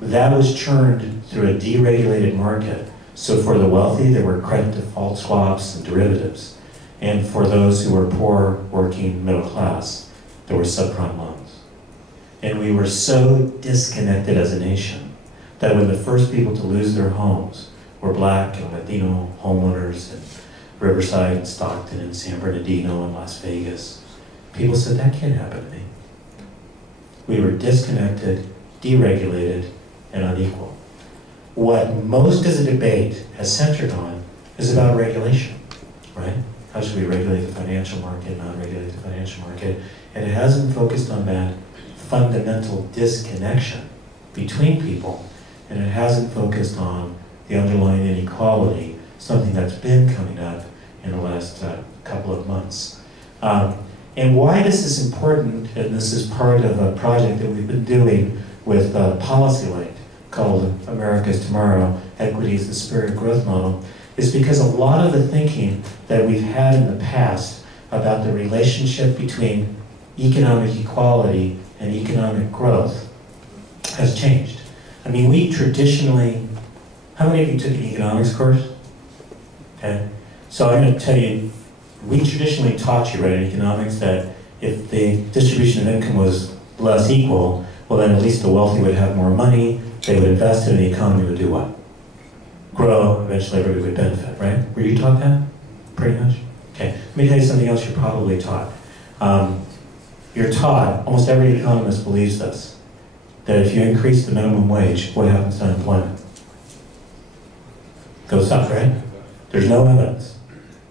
That was churned through a deregulated market. So for the wealthy, there were credit default swaps and derivatives. And for those who were poor, working, middle class, there were subprime loans. And we were so disconnected as a nation that when the first people to lose their homes were Black and Latino homeowners in Riverside and Stockton and San Bernardino and Las Vegas, people said, that can't happen to me. We were disconnected, deregulated, and unequal. What most of the debate has centered on is about regulation, right? How should we regulate the financial market, not regulate the financial market? And it hasn't focused on that fundamental disconnection between people, and it hasn't focused on the underlying inequality, something that's been coming up in the last couple of months. And why this is important, and this is part of a project that we've been doing with PolicyLink called America's Tomorrow, Equity is the Spirit Growth Model, is because a lot of the thinking that we've had in the past about the relationship between economic equality and economic growth has changed. I mean, we traditionally, how many of you took an economics course? Okay, so I'm going to tell you, we traditionally taught you, right, in economics, that if the distribution of income was less equal, well then at least the wealthy would have more money, they would invest in the economy would do what? Grow, eventually everybody would benefit, right? Were you taught that? Pretty much? Okay, let me tell you something else you're probably taught. You're taught, almost every economist believes this, that if you increase the minimum wage, what happens to unemployment? Goes up, right? There's no evidence,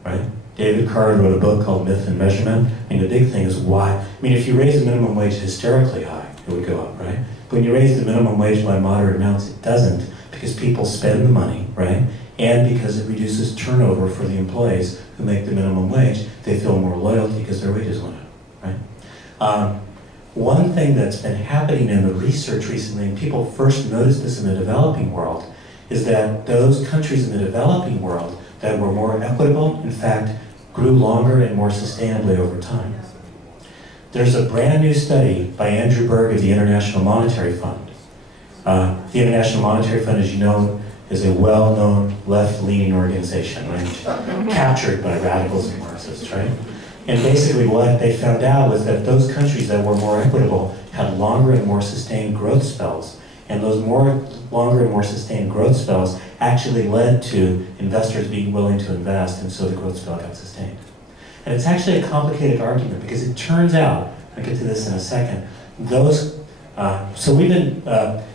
right? David Card wrote a book called Myth and Measurement. I mean, the big thing is why. I mean, if you raise the minimum wage hysterically high, it would go up, right? But when you raise the minimum wage by moderate amounts, it doesn't, because people spend the money, right? And because it reduces turnover for the employees who make the minimum wage, they feel more loyalty because their wages went up, right? One thing that's been happening in the research recently, and people first noticed this in the developing world, is that those countries in the developing world that were more equitable, in fact, grew longer and more sustainably over time. There's a brand new study by Andrew Berg of the International Monetary Fund. The International Monetary Fund, as you know, is a well-known left-leaning organization, right? Captured by radicals and Marxists, right? And basically what they found out was that those countries that were more equitable had longer and more sustained growth spells. And those longer and more sustained growth spells actually led to investors being willing to invest, and so the growth spell got sustained. And it's actually a complicated argument because it turns out, I'll get to this in a second,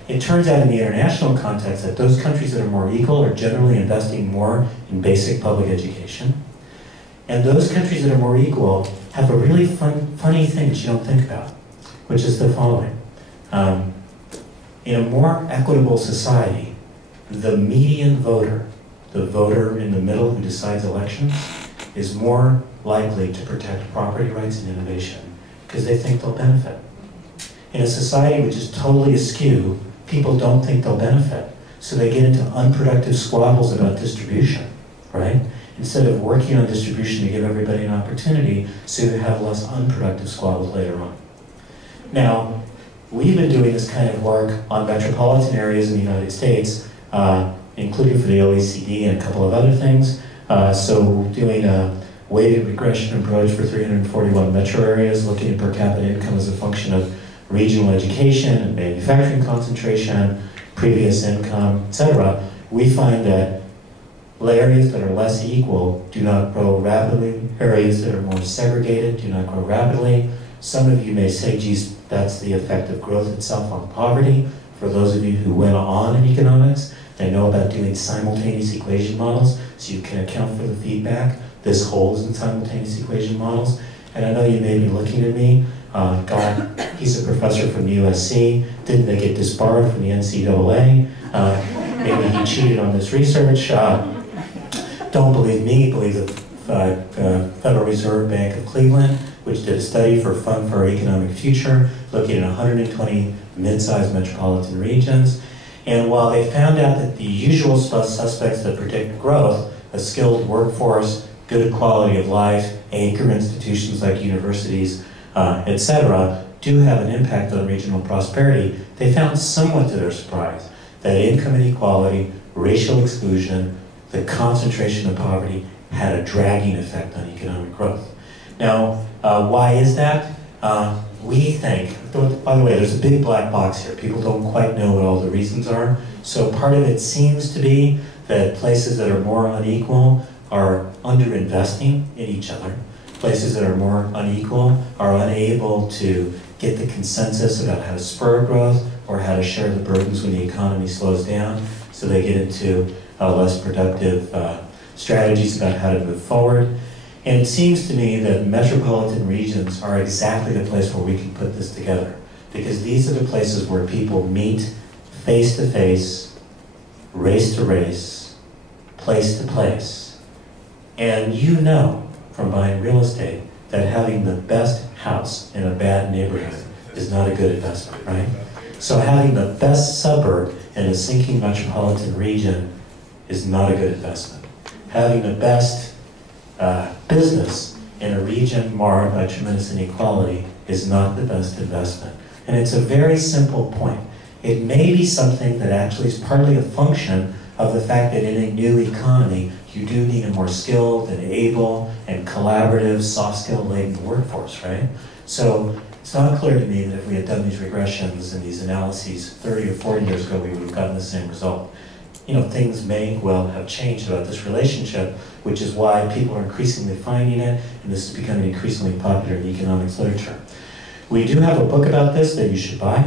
it turns out in the international context that those countries that are more equal are generally investing more in basic public education. And those countries that are more equal have a really funny thing that you don't think about, which is the following. In a more equitable society, the median voter, the voter in the middle who decides elections, is more likely to protect property rights and innovation because they think they'll benefit. In a society which is totally askew, people don't think they'll benefit, so they get into unproductive squabbles about distribution, right? Instead of working on distribution to give everybody an opportunity, so you have less unproductive squabbles later on. Now, we've been doing this kind of work on metropolitan areas in the United States, including for the OECD and a couple of other things. So we're doing a weighted regression approach for 341 metro areas, looking at per capita income as a function of regional education and manufacturing concentration, previous income, etc. We find that areas that are less equal do not grow rapidly. Areas that are more segregated do not grow rapidly. Some of you may say, geez, that's the effect of growth itself on poverty. For those of you who went on in economics, they know about doing simultaneous equation models, so you can account for the feedback. This holds in simultaneous equation models. And I know you may be looking at me, God, he's a professor from USC. Didn't they get disbarred from the NCAA? Maybe he cheated on this research. Don't believe me, believe the Federal Reserve Bank of Cleveland, which did a study for Fund for Our Economic Future, looking at 120 mid-sized metropolitan regions. And while they found out that the usual suspects that predict growth, a skilled workforce, good quality of life, anchor institutions like universities, etc., do have an impact on regional prosperity, they found somewhat to their surprise that income inequality, racial exclusion, the concentration of poverty had a dragging effect on economic growth. Now, why is that? We think, by the way, there's a big black box here. People don't quite know what all the reasons are. So part of it seems to be that places that are more unequal are underinvesting in each other. Places that are more unequal are unable to get the consensus about how to spur growth or how to share the burdens when the economy slows down. So they get into less productive strategies about how to move forward. And it seems to me that metropolitan regions are exactly the place where we can put this together. Because these are the places where people meet face to face, race to race, place to place. And you know from buying real estate that having the best house in a bad neighborhood is not a good investment, right? So having the best suburb in a sinking metropolitan region is not a good investment. Having the best business in a region marred by tremendous inequality is not the best investment. And it's a very simple point. It may be something that actually is partly a function of the fact that in a new economy, you do need a more skilled and able and collaborative, soft skill laden workforce, right? So it's not clear to me that if we had done these regressions and these analyses 30 or 40 years ago, we would have gotten the same result. You know, things may well have changed about this relationship, which is why people are increasingly finding it, and this is becoming increasingly popular in economics literature. We do have a book about this that you should buy,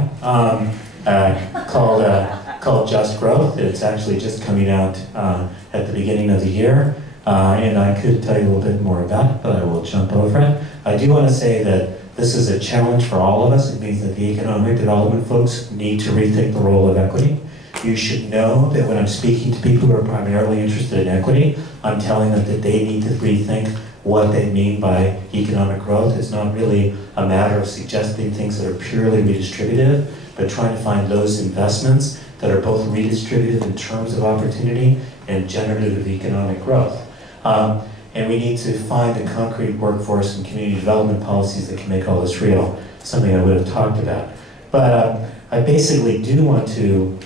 called Just Growth. It's actually just coming out at the beginning of the year, and I could tell you a little bit more about it, but I will jump over it. I do want to say that this is a challenge for all of us. It means that the economic development folks need to rethink the role of equity. You should know that when I'm speaking to people who are primarily interested in equity, I'm telling them that they need to rethink what they mean by economic growth. It's not really a matter of suggesting things that are purely redistributive, but trying to find those investments that are both redistributive in terms of opportunity and generative of economic growth. And we need to find the concrete workforce and community development policies that can make all this real, something I would have talked about. But I basically do want to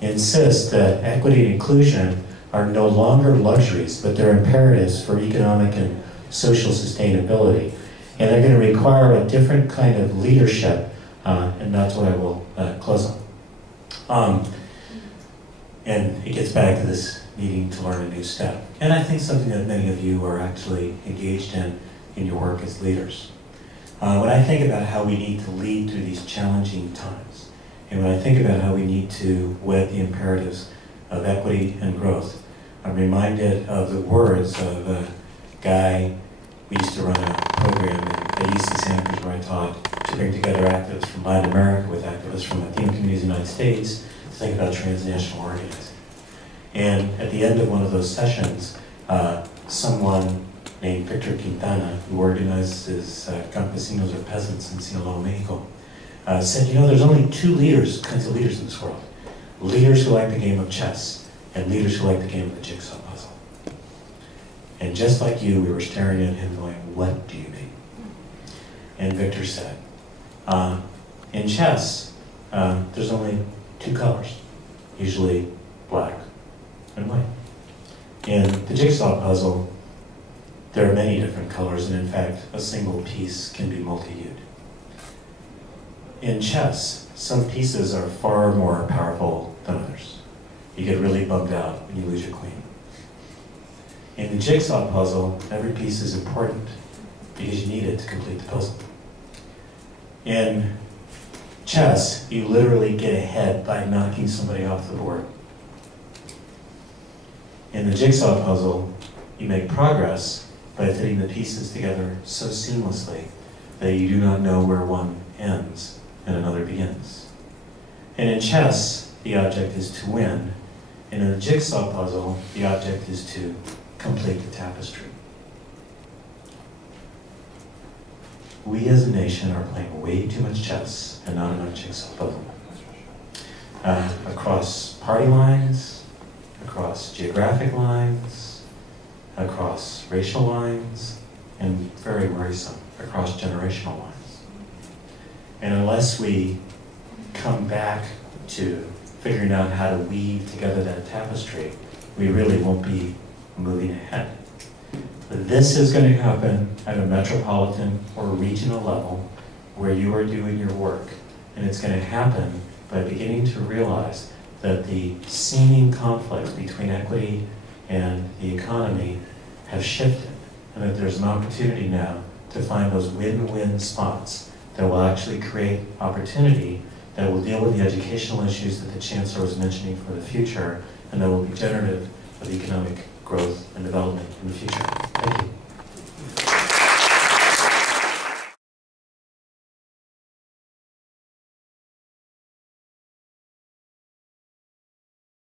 insist that equity and inclusion are no longer luxuries, but they're imperatives for economic and social sustainability. And they're going to require a different kind of leadership, and that's what I will close on. And it gets back to this needing to learn a new step. And I think something that many of you are actually engaged in your work as leaders. When I think about how we need to lead through these challenging times, and when I think about how we need to wed the imperatives of equity and growth, I'm reminded of the words of a guy. We used to run a program at UC Santa Cruz where I taught to bring together activists from Latin America with activists from Latino communities in the United States to think about transnational organizing. And at the end of one of those sessions, someone named Victor Quintana, who organizes campesinos or peasants in Sinaloa, Mexico, said, you know, there's only two kinds of leaders in this world. Leaders who like the game of chess and leaders who like the game of the jigsaw puzzle. And just like you, we were staring at him going, what do you mean? And Victor said, in chess, there's only two colors, usually black and white. In the jigsaw puzzle, there are many different colors, and in fact, a single piece can be multi-hued. In chess, some pieces are far more powerful than others. You get really bummed out when you lose your queen. In the jigsaw puzzle, every piece is important because you need it to complete the puzzle. In chess, you literally get ahead by knocking somebody off the board. In the jigsaw puzzle, you make progress by fitting the pieces together so seamlessly that you do not know where one ends and another begins. And in chess, the object is to win. And in the jigsaw puzzle, the object is to complete the tapestry. We as a nation are playing way too much chess and not enough jigsaw puzzle. Across party lines, across geographic lines, across racial lines, and very worrisome, across generational lines. And unless we come back to figuring out how to weave together that tapestry, we really won't be moving ahead. This is going to happen at a metropolitan or regional level where you are doing your work. And it's going to happen by beginning to realize that the seeming conflicts between equity and the economy have shifted, and that there's an opportunity now to find those win-win spots that will actually create opportunity, that will deal with the educational issues that the Chancellor was mentioning for the future, and that will be generative of economic growth and development in the future.